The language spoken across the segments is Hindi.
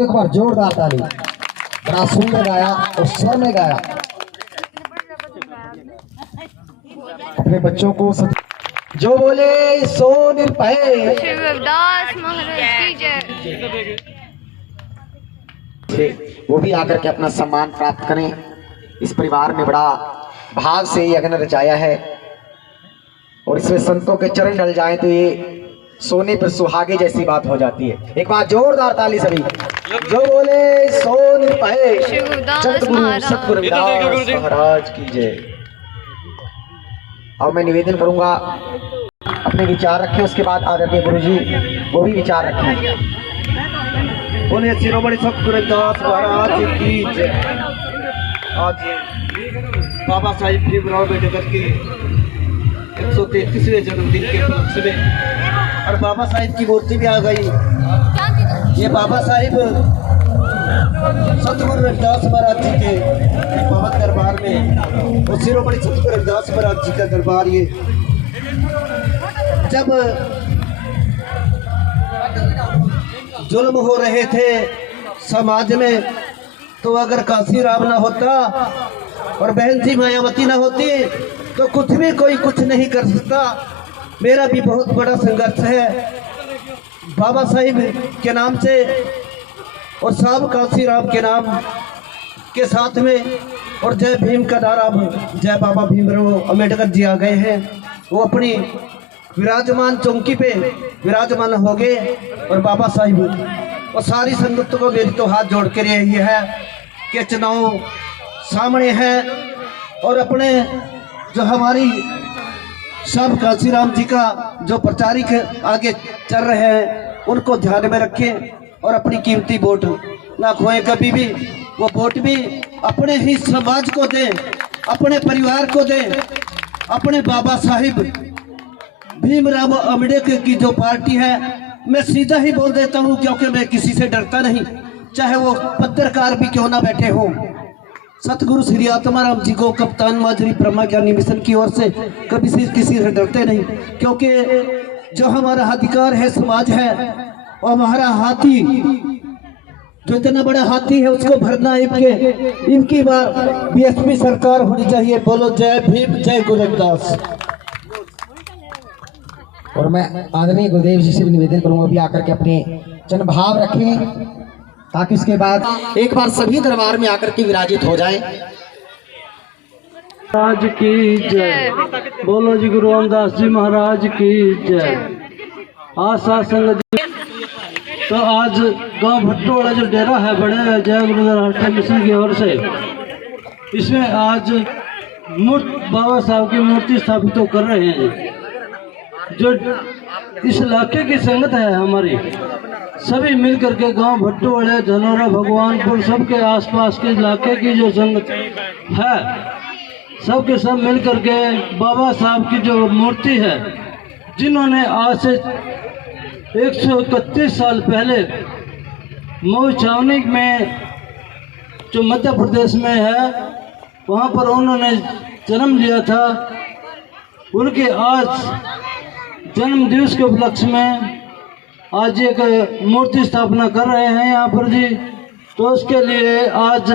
एक बार जोरदार ताली। बड़ा सुंदर गाया और स्वर में गाया। अपने बच्चों को जो बोले सो निर्भय शिवदास महाराज की जय, वो भी आकर के अपना सम्मान प्राप्त करें। इस परिवार में बड़ा भाव से यज्ञ रचाया है और इसमें संतों के चरण ढल जाएं तो ये सोने पर सुहागे जैसी बात हो जाती है। एक बार जोरदार ताली सभी। जो बोले सो निर्भय सतगुरु रविदास महाराज की जय। और मैं निवेदन करूंगा अपने विचार रखें, उसके बाद आदरणीय गुरुजी वो भी विचार रखें। बोले शिरोमणि सतगुरु रविदास महाराज की जय। आज बाबा साहिब भीमराव जगत के 133वें जन्मदिन के उपलक्ष्य में और बाबा साहिब की मूर्ति भी आ गई। ये बाबा साहिब सतगुरु रविदास महाराज जी के पावन दरबार में और शिरोमणि सतगुरु रविदास महाराज जी का दरबार, ये जब जुल्म हो रहे थे समाज में, तो अगर काशी राम ना होता और बहन जी मायावती ना होती तो कुछ भी कोई कुछ नहीं कर सकता। मेरा भी बहुत बड़ा संघर्ष है बाबा साहिब के नाम से और साहब काशी राम के नाम के साथ में, और जय भीम का नारा जय बाबा भीमराव अम्बेडकर जी आ गए हैं। वो अपनी विराजमान चौकी पे विराजमान हो गए और बाबा साहिब और सारी संगत को मेरी तो हाथ जोड़ के यही है कि चुनाव सामने है और अपने जो हमारी साहब काशी राम जी का जो प्रचारिक आगे चल रहे हैं उनको ध्यान में रखें और अपनी कीमती वोट ना खोएं कभी भी। वो वोट भी अपने ही समाज को दें, अपने परिवार को दें, अपने बाबा साहिब भीमराव अम्बेडकर की जो पार्टी है। मैं सीधा ही बोल देता हूं क्योंकि मैं किसी से डरता नहीं, चाहे वो पत्रकार भी क्यों ना बैठे हों। सतगुरु श्री आत्माराम जी को कप्तान माजरी ब्रह्मा ज्ञानी मिशन की ओर से कभी से किसी से डरते नहीं, क्योंकि जो हमारा अधिकार है समाज है और हमारा हाथी जो इतना बड़ा हाथी है उसको भरना इनकी बार बीएसपी सरकार होनी चाहिए। बोलो जय भीम जय गुरु रविदास। और मैं आदरणीय गुरुदेव जी से भी निवेदन करूंगा भी आकर के अपने जन भाव रखें ताकि उसके बाद एक बार सभी दरबार में आकर के विराजित हो जाएं। महाराज की जय। बोलो जी गुरु रामदास जी महाराज की जय। आशा संगत। तो आज गांव भट्टो वाला जो डेरा है बड़े जय गुरुद्वारा मिशन की ओर से, इसमें आज बाबा साहब की मूर्ति स्थापित तो कर रहे हैं। जो इस इलाके की संगत है हमारी, सभी मिल करके गांव भट्टो वाले धनौरा भगवानपुर सबके आसपास के इलाके की जो संगत है, सब के सब मिल करके बाबा साहब की जो मूर्ति है, जिन्होंने आज से 131 साल पहले मऊ छावनी में जो मध्य प्रदेश में है वहाँ पर उन्होंने जन्म लिया था, उनके आज जन्म दिवस के उपलक्ष्य में आज एक मूर्ति स्थापना कर रहे हैं यहाँ पर जी। तो उसके लिए आज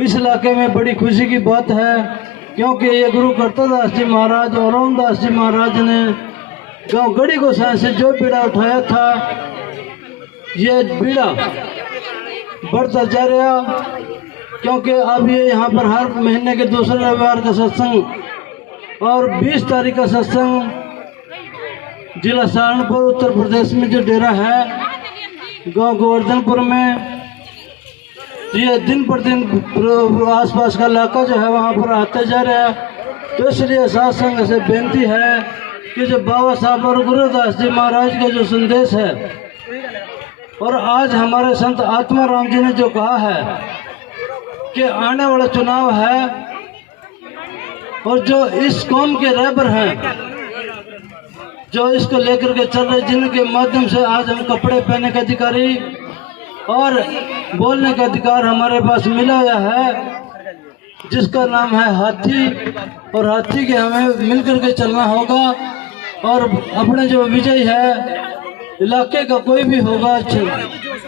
इस इलाके में बड़ी खुशी की बात है, क्योंकि ये गुरु करतादास जी महाराज और रामदास जी महाराज ने गांव गढ़ी गोसाई से जो बीड़ा उठाया था, ये बीड़ा बढ़ता जा रहा, क्योंकि अब ये यहाँ पर हर महीने के दूसरे रविवार का सत्संग और 20 तारीख का सत्संग जिला सहारनपुर उत्तर प्रदेश में जो डेरा है गांव गोवर्धनपुर में, ये दिन पर दिन आसपास का इलाका जो है वहाँ पर आते जा रहा है। तो इसलिए साथ संग से बेनती है कि जो बाबा साहब और गुरुदास जी महाराज का जो संदेश है, और आज हमारे संत आत्माराम जी ने जो कहा है कि आने वाला चुनाव है और जो इस कौम के रहबर हैं, जो इसको लेकर के चल रहे, जिनके माध्यम से आज हम कपड़े पहनने का अधिकारी और बोलने का अधिकार हमारे पास मिला हुआ है, जिसका नाम है हाथी, और हाथी के हमें मिलकर के चलना होगा। और अपने जो विजय है इलाके का कोई भी होगा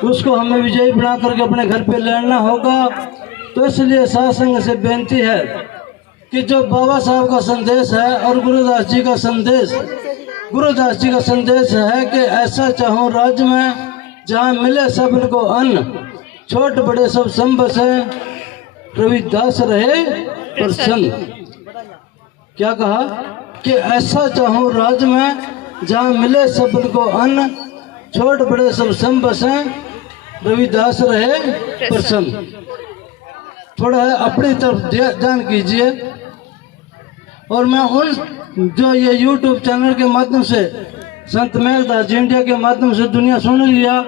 उसको हमें विजयी बना करके अपने घर पे लेना होगा। तो इसलिए साथ संग से बेनती है कि जो बाबा साहब का संदेश है और गुरुदास जी का संदेश, गुरुदास जी का संदेश है कि ऐसा चाहो राज्य में जहाँ मिले सबको अन्न, छोट बड़े सब सम बसे, रविदास रहे प्रसन्न। क्या कहा कि ऐसा चाहो राज्य में जहाँ मिले सबको अन्न, छोट बड़े सब सम बसे, रविदास रहे प्रसन्न। थोड़ा अपनी तरफ ध्यान कीजिए। और मैं उन जो ये YouTube चैनल के माध्यम से संत मेघदास जी इंडिया के माध्यम से दुनिया सुन लिया,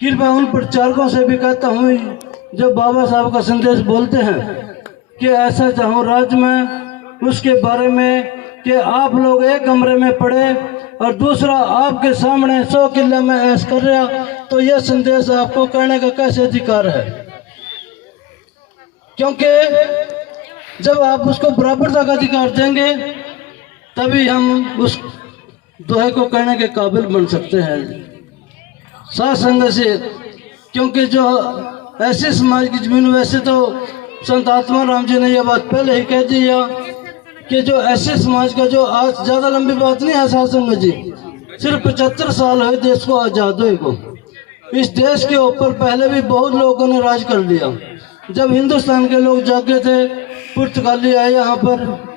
कृपया उन प्रचारकों से भी कहता हूँ जो बाबा साहब का संदेश बोलते हैं कि ऐसा चाहो राज्य में, उसके बारे में कि आप लोग एक कमरे में पड़े और दूसरा आपके सामने 100 किले में ऐश कर रहा, तो यह संदेश आपको कहने का कैसे अधिकार है? क्योंकि जब आप उसको बराबरता का अधिकार देंगे तभी हम उस दोहे को कहने के काबिल बन सकते हैं साथ संग से। क्योंकि जो ऐसे समाज की जमीन, वैसे तो संत आत्माराम जी ने यह बात पहले ही कह दिया कि जो ऐसे समाज का, जो आज ज़्यादा लंबी बात नहीं है साथ संग जी, सिर्फ 75 साल हुए देश को आज़ाद हुए को। इस देश के ऊपर पहले भी बहुत लोगों ने राज कर लिया। जब हिंदुस्तान के लोग जागे थे, पुर्तगाली आए यहाँ पर,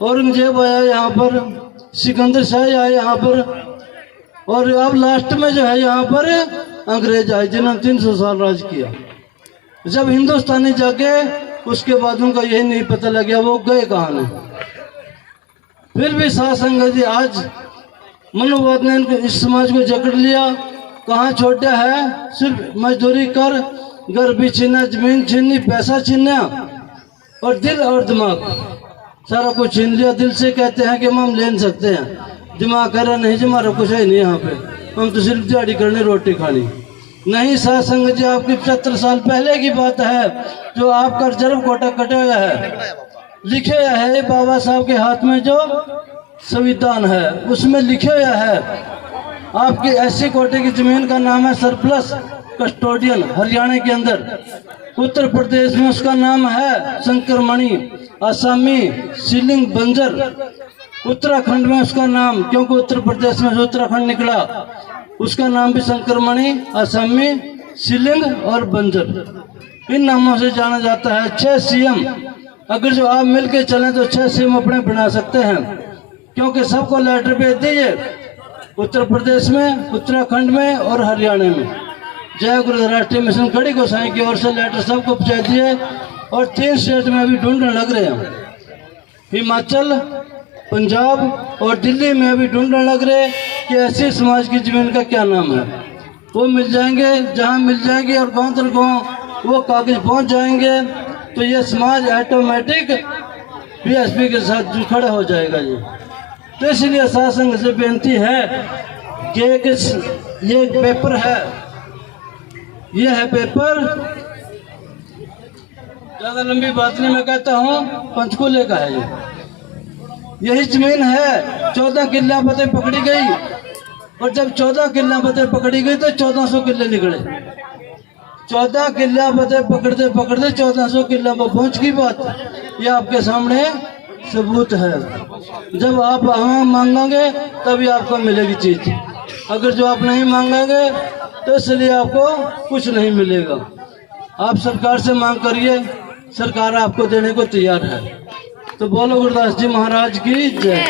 औरंगजेब आया यहाँ पर, सिकंदर शाह आए यहाँ पर, और अब लास्ट में जो है यहाँ पर अंग्रेज आए जिन्होंने 300 साल राज किया। जब हिंदुस्तानी जागे उसके बाद उनका यही नहीं पता लग गया वो गए कहाँ ने। फिर भी साथ संगत जी आज मनोवाद ने इनको, इस समाज को जकड़ लिया। कहाँ छोड़ा है? सिर्फ मजदूरी कर, घर भी छीना, जमीन छीनी, पैसा छीना और दिल और दिमाग सारा कुछ छीन लिया। दिल से कहते हैं कि हम ले सकते हैं, दिमाग कह रहा नहीं जी हमारा कुछ है नहीं यहाँ पे, हम तो सिर्फ दिहाड़ी करनी, रोटी खानी। नहीं साथ संगत जी, आपकी 75 साल पहले की बात है जो आपका रिजर्व कोटा कटा गया है। लिखे है बाबा साहब के हाथ में जो संविधान है उसमें लिखे हुआ है आपकी ऐसी कोटे की जमीन का नाम है सरप्लस कस्टोडियन हरियाणा के अंदर। उत्तर प्रदेश में उसका नाम है शंकरमणि, आसामी सीलिंग बंजर। उत्तराखंड में उसका नाम, क्योंकि उत्तर प्रदेश में उत्तराखंड निकला, उसका नाम भी शंकरमणि, आसामी, सीलिंग और बंजर, इन नामों से जाना जाता है। 6 सीएम अगर जो आप मिलके चलें तो 6 सीएम अपने बना सकते हैं, क्योंकि सबको लेटर भेज दिए उत्तर प्रदेश में, उत्तराखंड में और हरियाणा में। जय गुरु राष्ट्रीय मिशन गढ़ी गोसाई की ओर से लेटर सबको पहुँचा दिए और 3 स्टेट में अभी ढूंढने लग रहे हैं, हिमाचल, पंजाब और दिल्ली में अभी ढूंढने लग रहे कि ऐसी समाज की जमीन का क्या नाम है। वो मिल जाएंगे, जहाँ मिल जाएंगे और गाँव तक गाँव वो कागज पहुँच जाएंगे तो ये समाज ऑटोमेटिक बीएसपी के साथ खड़ा हो जाएगा जी। तो इसलिए शासन से बेनती है कि ये एक पेपर है, ये है पेपर, ज़्यादा लंबी बात नहीं मैं कहता हूँ, पंचकूले का है ये। यही जमीन है, 14 किल्ला पते पकड़ी गई और जब 14 किले बते पकड़ी गई तो 1400 किले निकले। 14 किले बते पकड़ते पकड़ते 1400 किले पर पहुंच गई बात। ये आपके सामने सबूत है। जब आप हाँ मांगोगे तभी आपको मिलेगी चीज। अगर जो आप नहीं मांगोगे तो इसलिए आपको कुछ नहीं मिलेगा। आप सरकार से मांग करिए, सरकार आपको देने को तैयार है। तो बोलो गुरुदास जी महाराज की जय।